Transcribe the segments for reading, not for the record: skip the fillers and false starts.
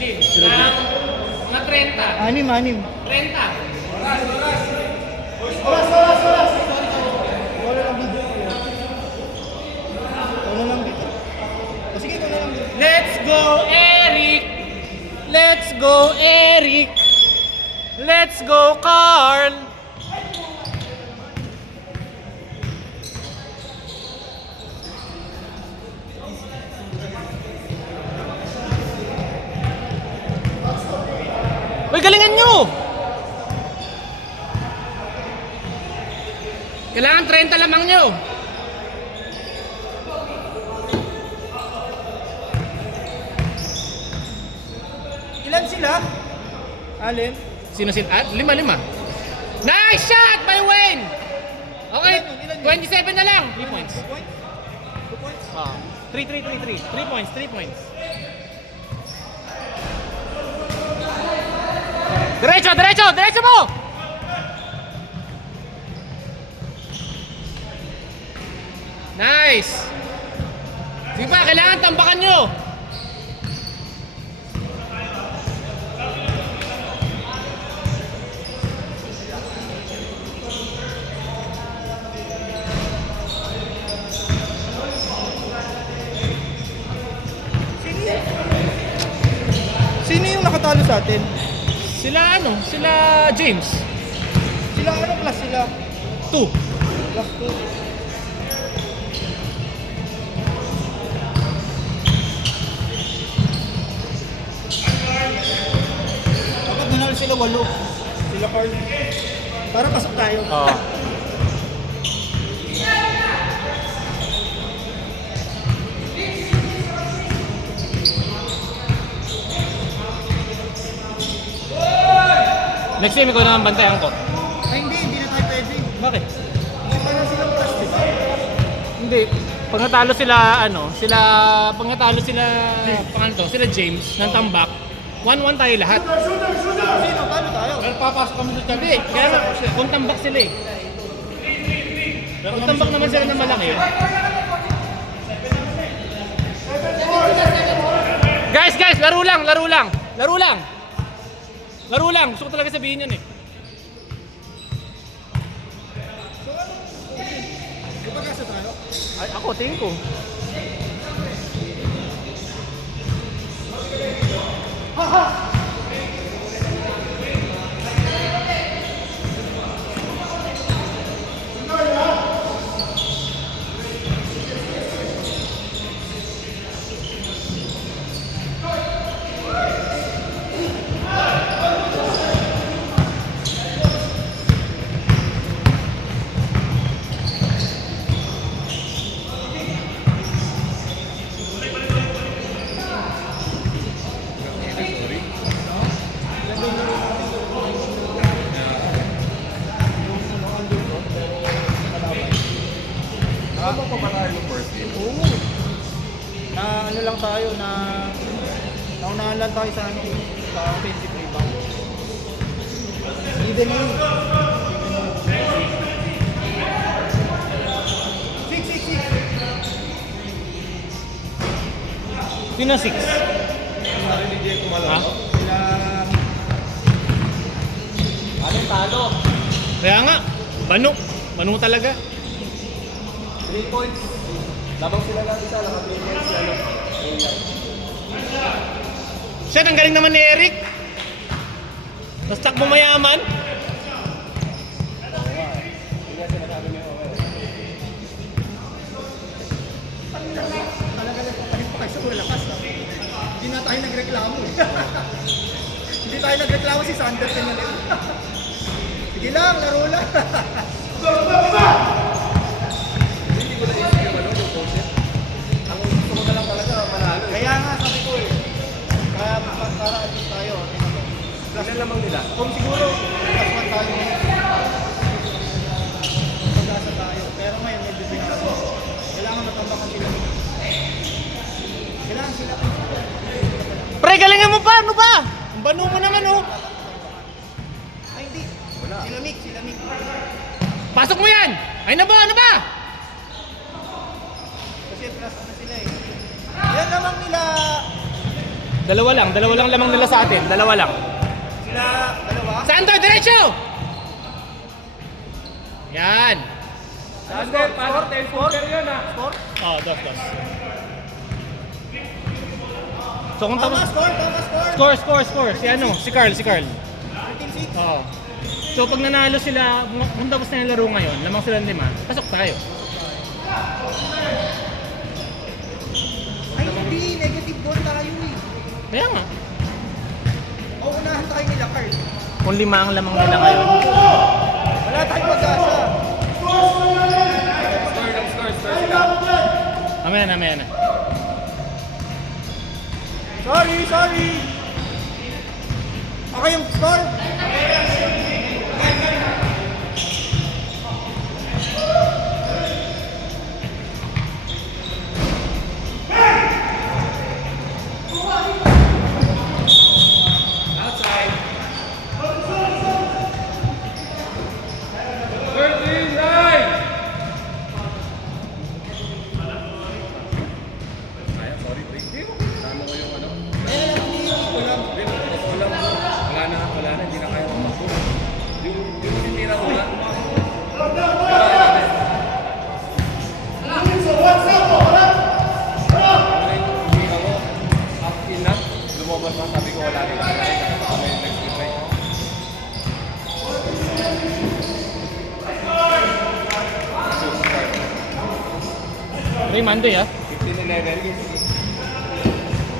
James. Sila James. Mga 30. Anim. 30. Oras. Wala lang video. Wala lang dito. O sige, wala lang dito. Let's go, Eric! Let's go, Eric! Let's go, Carl! Uy, galingan nyo! Kailangan 30 lamang nyo. Ilan sila? Alin? Sino sila? 5. Nice shot by Wayne! Okay, Ilan yun? 27 na lang. 3 points. 2 points? 2 points? 3 points. 3 points. Diretso mo! Nice! Sige pa, kailangan tambakan nyo! Sino yung nakatalo sa atin? Sila James. Sila ano plus sila? 2. Plus 2. Kapag nanalo sila 8. Sila Carl. Para pasok tayo. Oo. Next game, ikaw naman bantayan ko. Ay hindi na tayo pwede. Bakit? Parang sila plus, di ba? Hindi. Pag natalo sila, pag natalo sila, sila James, ng tambak, 1-1 tayo lahat. Sino? Paano tayo? Pero papasok kami sa Hindi, kaya nga, kung tambak sila eh. Kung tambak naman sila ng malaki. Guys, laro lang. Gusto ko talaga sabihin yun eh. Kapag-asa tayo? Ay, ako, tingin ko. Nakabang pa ba tayo ng first game? Oo. Na ano lang tayo na naunahan lang tayo sa ano sa offensive rebound. Even yun. 6. Sino 6? Narinig niya kumalaw. Ha? Sila... Anong talo? Kaya nga, Banu talaga. 3 points. Labang sila lang isa, lang 3 points si ano. Shit, ang galing naman ni Eric. Mas takbo mayaman. Talaga nagpapahit pa kayo sa malakas. Hindi na tayo nagreklamo eh. Hindi tayo nagreklamo si Sander na lang. Sige lang, laro lang. Hindi ko naisip yung ano, yung concept. Ang gusto ko na lang talaga, manalo. Kaya nga, sabi ko eh. Kaya para at least tayo. Plus lamang nila. Kung siguro, plus 1 tayo. Pag-asa tayo. Pero ngayon, medyo binasa. Kailangan matambakan sila. Kailangan sila. Pre, galingan mo pa! Ano ba? Ang banu mo naman oh. Ay, hindi. Wala. Sila Mick. Pasok mo yan! Ay na ba? Ano ba? Kasi plus ano sila eh. Yan naman nila. Dalawa lang lamang nila sa atin. Dalawa lang. Sila, dalawa. Sandor, diretso! Yan. Score, score, 10-4 yun ah. Score? Oh, dos. So kung Tama, tama, score. Si ano? Si Carl. 13-6. Oo. So pag nanalo sila, kung tapos na yung laro ngayon, lamang silang 5, pasok tayo. Ay, hindi. Negative goal tayo eh. Kaya nga. O, unahan tayo nila, Carl. Kung 5 ang lamang nila ngayon. Wala tayong pag-asa. Score sila. Mamaya na. Sorry. Okay yung score? Outside. 13-9. Ay, sorry, pre. Tama ko yung ano. Wala na, hindi na kaya mag-move. Yung tinitira mo na. Hindi ako, after na, lumabas na, sabi ko wala rin. May next reply. Monday 15-11.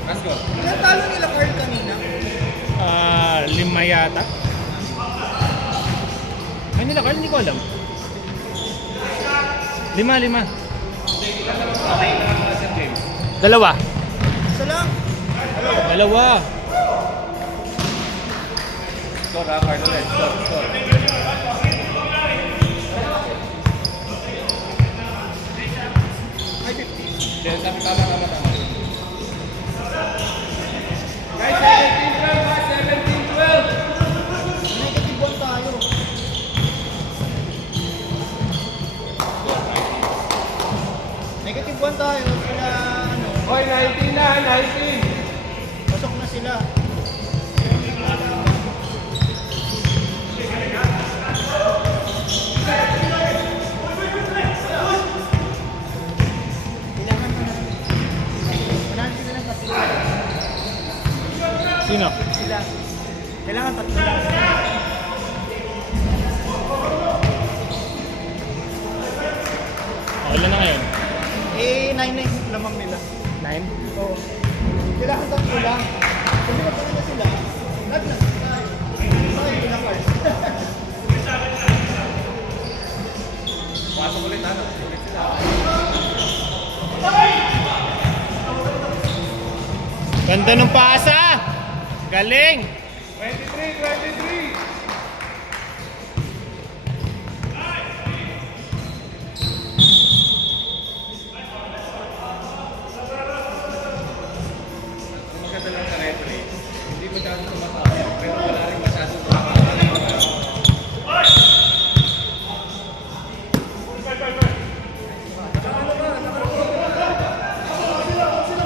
Let's go. Ilan talo nila, Carl, kanina? 5 yata. Ay nila Carl, hindi ko alam. 5. Sir James. Dalawa. Isa lang. Score ha, Cardinal. Score. Ay, 50. Yes, tama. Guys, 17-12. Negative 1 tayo. Negative 1 tayo. Sila, ano, Hoy, 19 na, 19. pasok na sila. Kailangan na. Kailangan sila ng tatlo. Sino? Sila. Kailangan tatlo lang. Ilan na ngayon? 9 na yung lamang nila. 9? Oo. Kailangan tatlo lang. Kasi kapag na sila, lahat na tayo. Tayo lang, Carl. Pasok ulit, ano? Ulit sila. Ganda ng pasa! Galing! 23. Maganda lang sa referee. Hindi masyado tumatawa, pero wala rin masyado tumatawa.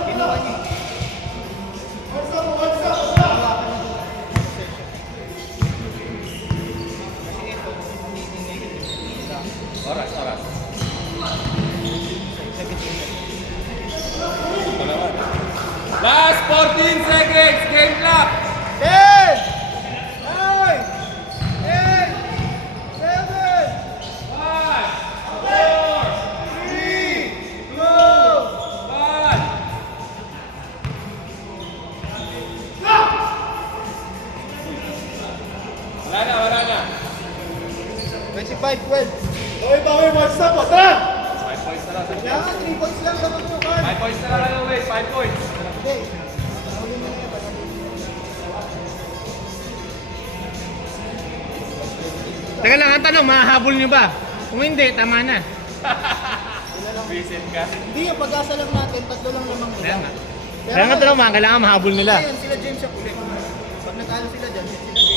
Ginawa niya. Kasi ito, hindi negative. Oras. Negative. Last 14 seconds, game clock! 10! 9! 8! 7! 5, 3! 2! 1. Wala na. 25-12. Okay, what's up? 5 points na lang. Kaya nga, 3 points lang naman yung card. 5 points na lang kayo, wait. 5 points. Okay. Tawagin mo na yan. Teka lang, ang tanong, mahahabol nyo ba? Kung hindi, tama na. Visit ka. Hindi, yung pag-asa lang natin, tatlo lang lamang nila. Kaya nga. Kaya nga tanong, kailangan mahabol nila. Ngayon, sila James siya ulit. Pag natalo sila dyan, sila James.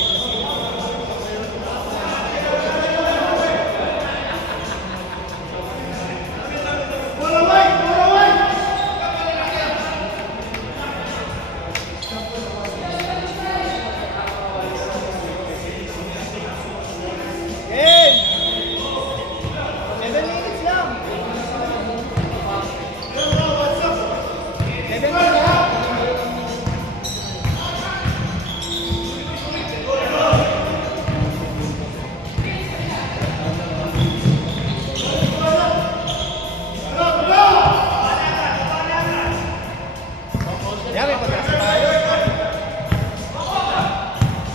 Yan, may patras tayo.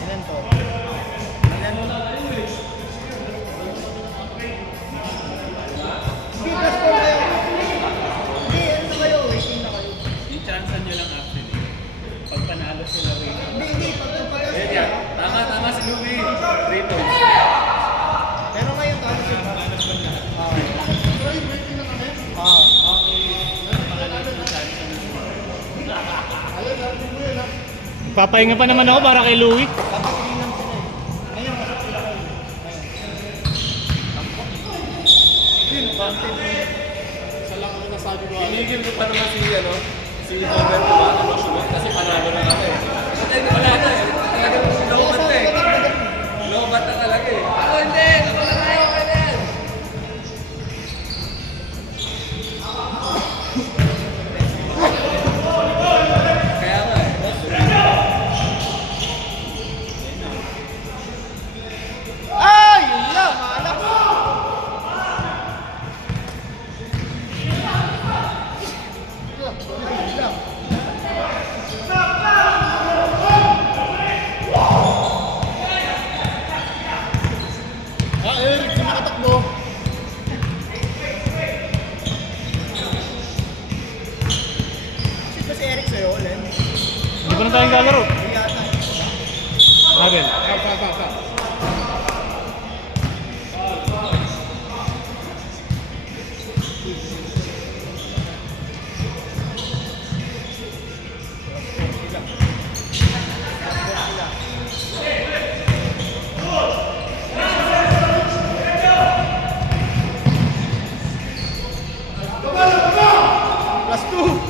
Ilan to? Ilan mo? Hindi, plus 4 kayo. Hindi, ano na kayo? Waiting na kayo. I-chancean nyo lang actually. Pag panalo sila waiting. Hindi, pag Ayan yan. Tama si Louie. 3 points. pero ngayon, tayo siya. Papahinga pa naman ako para kay Louie. Dapat tingnan sila eh. Ngayon, masok sila kayo. Tinigil ko pa naman si Homer diba? Ano sunod? Kasi panalo na kami. Kasi wala na eh. Talagang lobat na eh. Lobat na talaga eh. Ako hindi! Ako lang tayo! Okay na yan! Kaya nga eh. Ay! Yun lang! Maalak! Yun lang. Eric, hindi nakatakbo. Sino ba si Eric sa'yo, Len? Hindi pa na tayong galaro. Hindi yata. Ravel.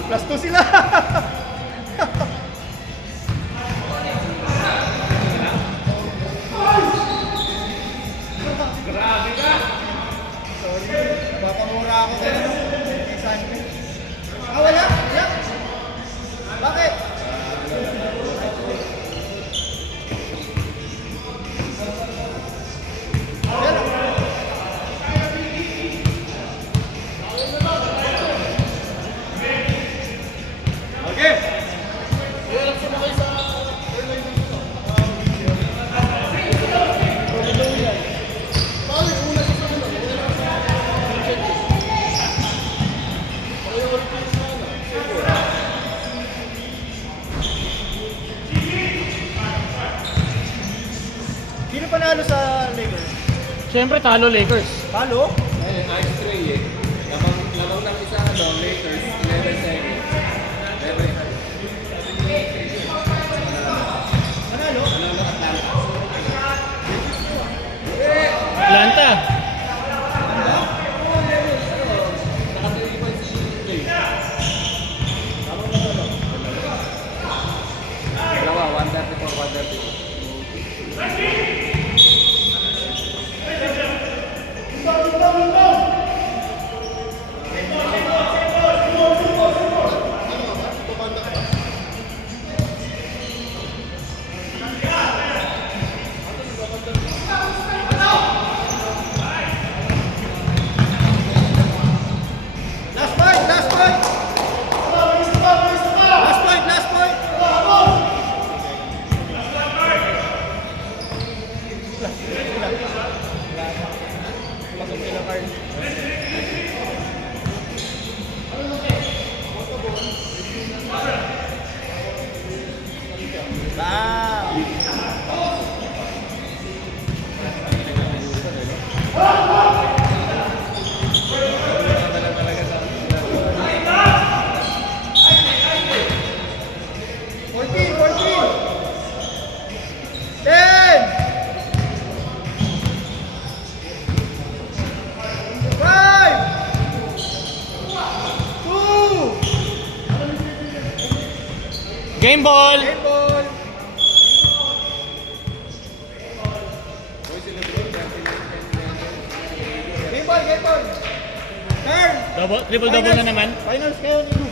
Plus 2 sila. Sorry, baka mura ako kayo. Hindi saan ka. Wala? Wala? Bakit? Yan. Okay! Sino panalo sa Lakers? Siyempre talo Lakers. Talo? Ayun, ice tray eh. Lamang ng isa Lakers, 11 seconds. Lebre. Panalo? Ano Atlanta? Atlanta. Nakatulipon si Jay. Dalawa, 134, 134. Last point! Last point! Last point! Last point! Pasok sila, Carl. Wow! Game ball. Game ball! Game ball! Game ball! Carl! Triple double na naman. Finals kayo, Nino.